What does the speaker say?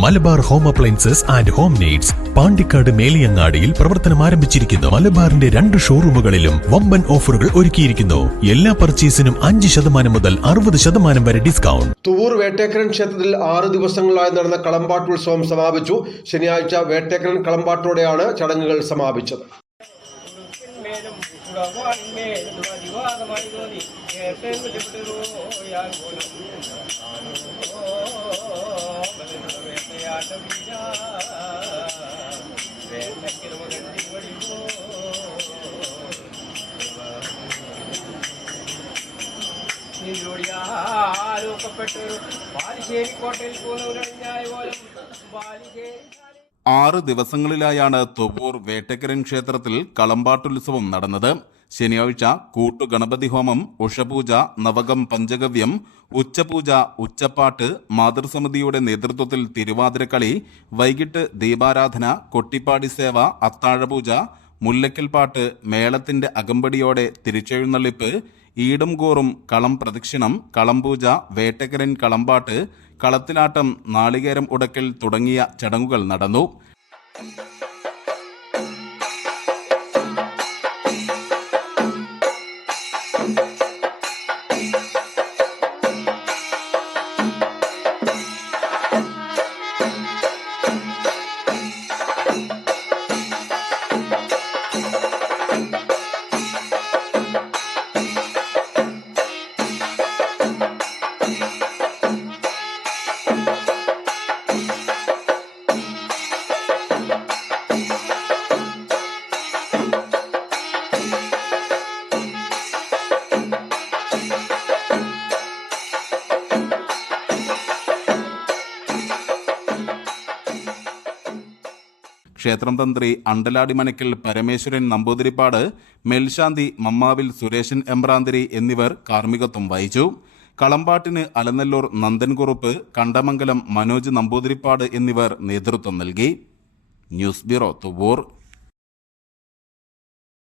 Malabar home appliances and home needs Pandikkad മേലിയങ്ങാടിയിൽ പ്രവർത്തനം ആരംഭിച്ചിരിക്കുന്നു. മലബാറിന്റെ 2 ഷോറൂമുകളിലും വമ്പൻ ഓഫറുകൾ ഒരുക്കിയിരിക്കുന്നു. എല്ലാ പർച്ചേസിനും 5% മുതൽ 60% വരെ ഡിസ്കൗണ്ട്. തുവൂർ വേട്ടേക്കരൻ ക്ഷേത്രത്തിൽ 6 ദിവസങ്ങളായി നടന്ന കളമ്പാട്ടുത്സവം സമാപിച്ചു. ശനിയാഴ്ച വേട്ടേക്കരൻ കളമ്പാട്ടോടെയാണ് ചടങ്ങുകൾ സമാപിച്ചത്. ആറ് ദിവസങ്ങളിലായാണ് തുവൂർ വേട്ടക്കരൻ ക്ഷേത്രത്തിൽ കളമ്പാട്ടുത്സവം നടന്നത്. ശനിയാഴ്ച കൂട്ടുഗണപതി ഹോമം, ഉഷപൂജ, നവകം പഞ്ചഗവ്യം, ഉച്ചപൂജ, ഉച്ചപ്പാട്ട്, മാതൃസമിതിയുടെ നേതൃത്വത്തിൽ തിരുവാതിരക്കളി, വൈകിട്ട് ദീപാരാധന, കൊട്ടിപ്പാടി സേവ, അത്താഴപൂജ, മുല്ലക്കൽപ്പാട്ട്, മേളത്തിന്റെ അകമ്പടിയോടെ തിരിച്ചെഴുന്നള്ളിപ്പ്, ഈടുംകൂറും, കളം പ്രദക്ഷിണം, കളംപൂജ, വേട്ടക്കരൻ കളമ്പാട്ട്, കളത്തിലാട്ടം, നാളികേരം ഉടക്കൽ തുടങ്ങിയ ചടങ്ങുകൾ നടന്നു. ക്ഷേത്രം തന്ത്രി അണ്ടലാടി മനക്കൽ പരമേശ്വരൻ നമ്പൂതിരിപ്പാട്, മേൽശാന്തി മമ്മാവിൽ സുരേശൻ എമ്പ്രാന്തിരി എന്നിവർ കാർമ്മികത്വം വഹിച്ചു. കളമ്പാട്ടിന് അലനല്ലൂർ നന്ദൻകുറുപ്പ്, കണ്ടമംഗലം മനോജ് നമ്പൂതിരിപ്പാട് എന്നിവർ നേതൃത്വം നൽകി. News bureau, Thuvur.